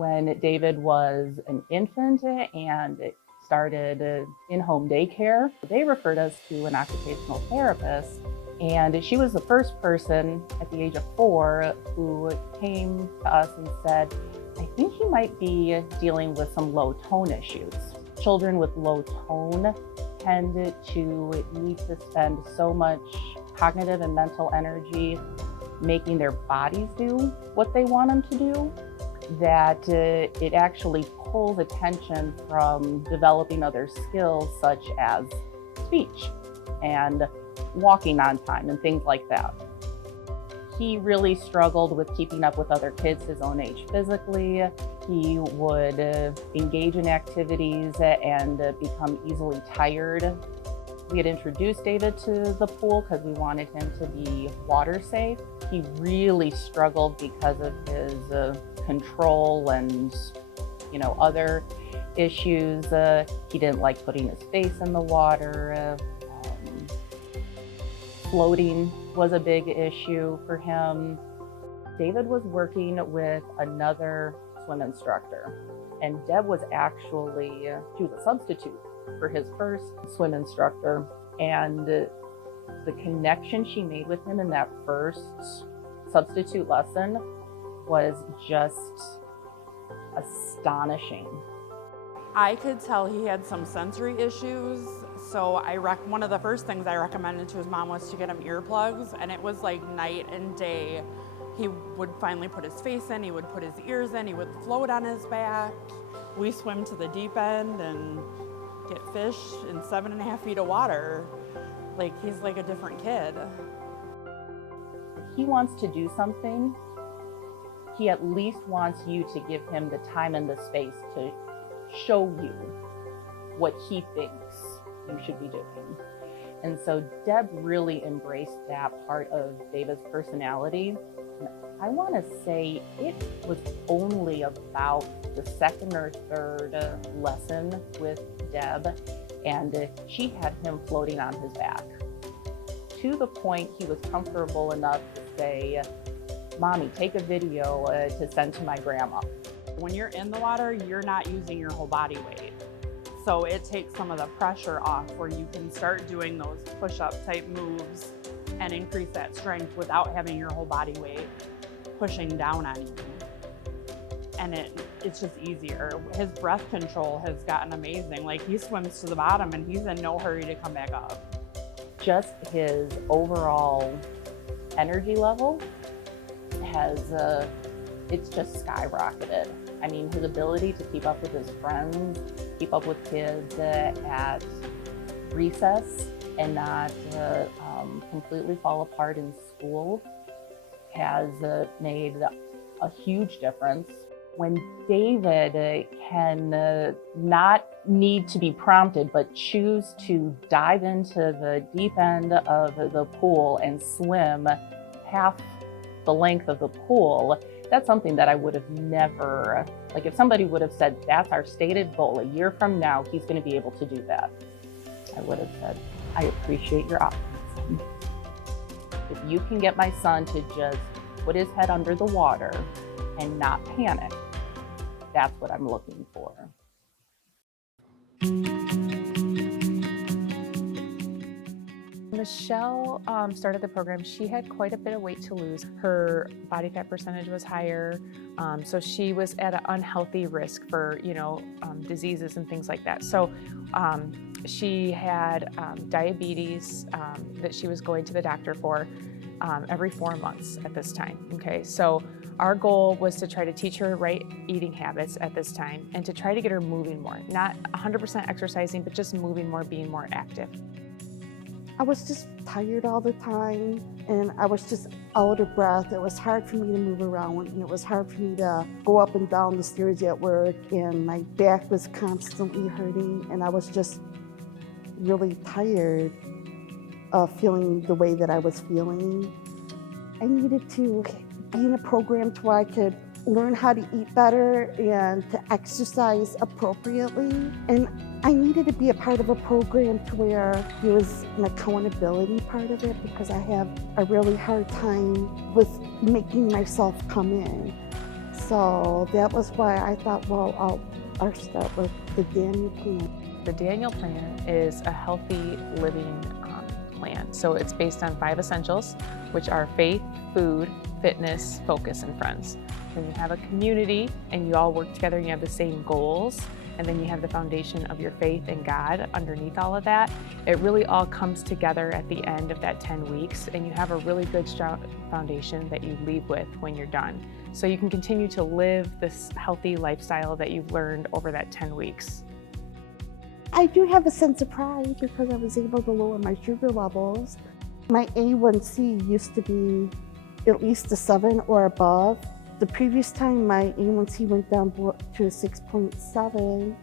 When David was an infant and started in-home daycare, they referred us to an occupational therapist. And she was the first person at the age of 4 who came to us and said, I think he might be dealing with some low tone issues. Children with low tone tend to need to spend so much cognitive and mental energy making their bodies do what they want them to do, that it actually pulls attention from developing other skills such as speech and walking on time and things like that. He really struggled with keeping up with other kids his own age physically. He would engage in activities and become easily tired. We had introduced David to the pool because we wanted him to be water safe. He really struggled because of his control and other issues. He didn't like putting his face in the water. Floating was a big issue for him. David was working with another swim instructor, and Deb was she was a substitute for his first swim instructor. And the connection she made with him in that first substitute lesson was just astonishing. I could tell he had some sensory issues, so one of the first things I recommended to his mom was to get him earplugs, and it was like night and day. He would finally put his face in, he would put his ears in, he would float on his back. We swim to the deep end and get fish in 7.5 feet of water. Like, he's like a different kid. If he wants to do something, he at least wants you to give him the time and the space to show you what he thinks you should be doing. And so Deb really embraced that part of David's personality. And I want to say it was only about the second or third lesson with Deb, and she had him floating on his back, to the point he was comfortable enough to say, Mommy, take a video to send to my grandma. When you're in the water, you're not using your whole body weight. So it takes some of the pressure off, where you can start doing those push-up type moves and increase that strength without having your whole body weight pushing down on you. And it's just easier. His breath control has gotten amazing. Like, he swims to the bottom and he's in no hurry to come back up. Just his overall energy level it's just skyrocketed. I mean, his ability to keep up with his friends, keep up with kids at recess, and not completely fall apart in school has made a huge difference. When David can not need to be prompted, but choose to dive into the deep end of the pool and swim half the length of the pool, that's something that I would have never, like, if somebody would have said, that's our stated goal, a year from now, he's going to be able to do that, I would have said, I appreciate your optimism. If you can get my son to just put his head under the water and not panic, that's what I'm looking for. Michelle started the program. She had quite a bit of weight to lose. Her body fat percentage was higher, so she was at an unhealthy risk for diseases and things like that. So she had diabetes that she was going to the doctor for every 4 months at this time. Okay, so our goal was to try to teach her right eating habits at this time and to try to get her moving more, not 100% exercising, but just moving more, being more active. I was just tired all the time, and I was just out of breath. It was hard for me to move around, and it was hard for me to go up and down the stairs at work, and my back was constantly hurting, and I was just really tired of feeling the way that I was feeling. I needed to be in a program to where I could learn how to eat better and to exercise appropriately. And I needed to be a part of a program to where there was an accountability part of it, because I have a really hard time with making myself come in. So that was why I thought, well, I'll start with the Daniel plan. The Daniel plan is a healthy living plan. So it's based on 5 essentials, which are faith, food, fitness, focus, and friends. Then you have a community and you all work together and you have the same goals. And then you have the foundation of your faith in God underneath all of that. It really all comes together at the end of that 10 weeks and you have a really good strong foundation that you leave with when you're done. So you can continue to live this healthy lifestyle that you've learned over that 10 weeks. I do have a sense of pride because I was able to lower my sugar levels. My A1C used to be at least a 7 or above. The previous time my A1C went down to a 6.7,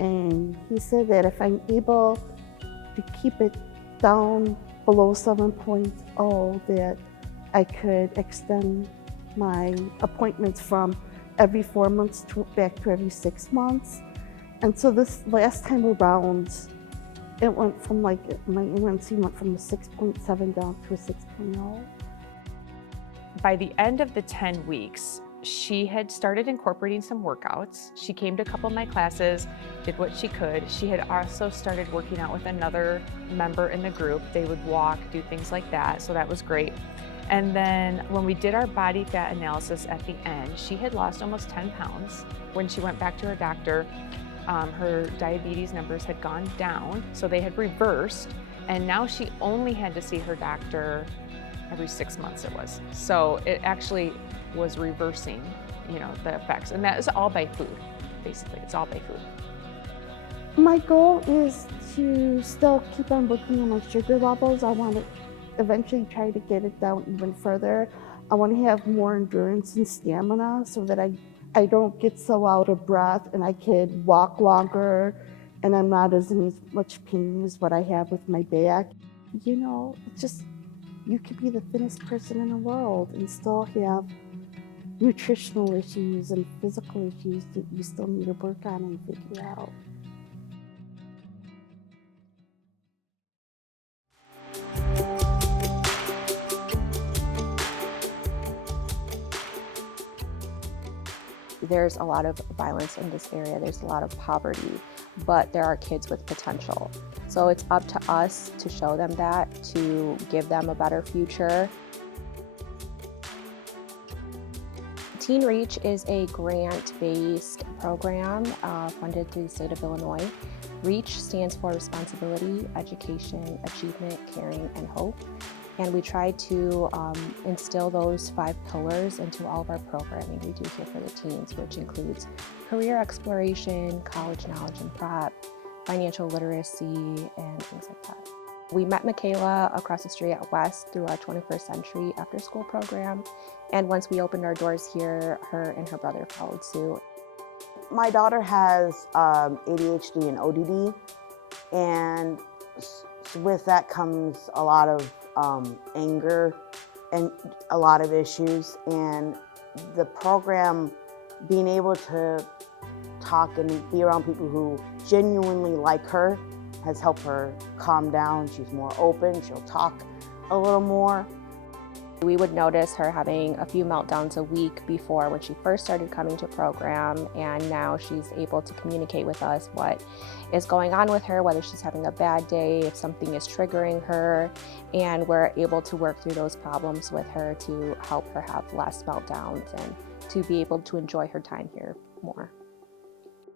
and he said that if I'm able to keep it down below 7.0, that I could extend my appointments from every 4 months back to every 6 months. And so this last time around, it went from my A1C went from a 6.7 down to a 6.0. By the end of the 10 weeks, she had started incorporating some workouts. She came to a couple of my classes, did what she could. She had also started working out with another member in the group. They would walk, do things like that, so that was great. And then when we did our body fat analysis at the end, she had lost almost 10 pounds. When she went back to her doctor, her diabetes numbers had gone down, so they had reversed, and now she only had to see her doctor every 6 months it was. So it actually was reversing, the effects. And that is all by food, basically. It's all by food. My goal is to still keep on working on my sugar levels. I want to eventually try to get it down even further. I want to have more endurance and stamina so that I don't get so out of breath and I could walk longer and I'm not in as much pain as what I have with my back. It's just, you could be the thinnest person in the world and still have nutritional issues and physical issues that you still need to work on and figure out. There's a lot of violence in this area, there's a lot of poverty, but there are kids with potential. So it's up to us to show them that, to give them a better future. Teen Reach is a grant-based program funded through the state of Illinois. REACH stands for Responsibility, Education, Achievement, Caring, and Hope. And we try to instill those 5 pillars into all of our programming we do here for the teens, which includes career exploration, college knowledge and prep, financial literacy, and things like that. We met Michaela across the street at West through our 21st Century After School program. And once we opened our doors here, her and her brother followed suit. My daughter has ADHD and ODD, and with that comes a lot of anger and a lot of issues. And the program, being able to talk and be around people who genuinely like her, has helped her calm down. She's more open, she'll talk a little more. We would notice her having a few meltdowns a week before when she first started coming to program, and now she's able to communicate with us what is going on with her, whether she's having a bad day, if something is triggering her, and we're able to work through those problems with her to help her have less meltdowns and to be able to enjoy her time here more.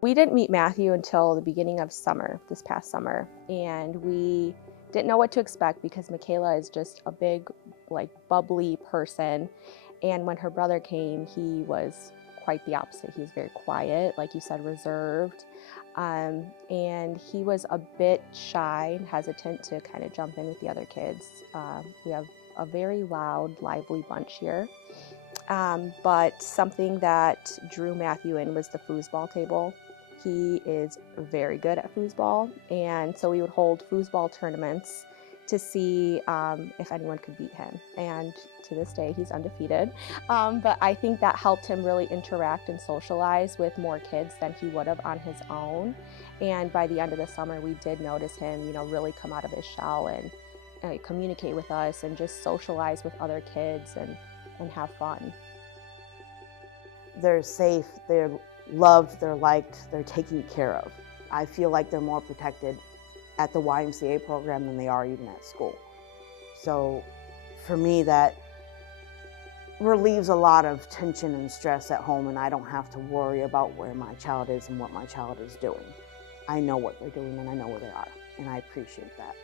We didn't meet Matthew until the beginning of summer, this past summer, and we didn't know what to expect because Michaela is just a big, bubbly person. And when her brother came, he was quite the opposite. He was very quiet, like you said, reserved. And he was a bit shy and hesitant to kind of jump in with the other kids. We have a very loud, lively bunch here. But something that drew Matthew in was the foosball table. He is very good at foosball, and so we would hold foosball tournaments to see if anyone could beat him. And to this day, he's undefeated. But I think that helped him really interact and socialize with more kids than he would have on his own. And by the end of the summer, we did notice him, really come out of his shell and communicate with us and just socialize with other kids and have fun. they're safe, they're loved, they're liked, they're taken care of. I feel like they're more protected at the YMCA program than they are even at school. So for me, that relieves a lot of tension and stress at home, and I don't have to worry about where my child is and what my child is doing. I know what they're doing and I know where they are, and I appreciate that.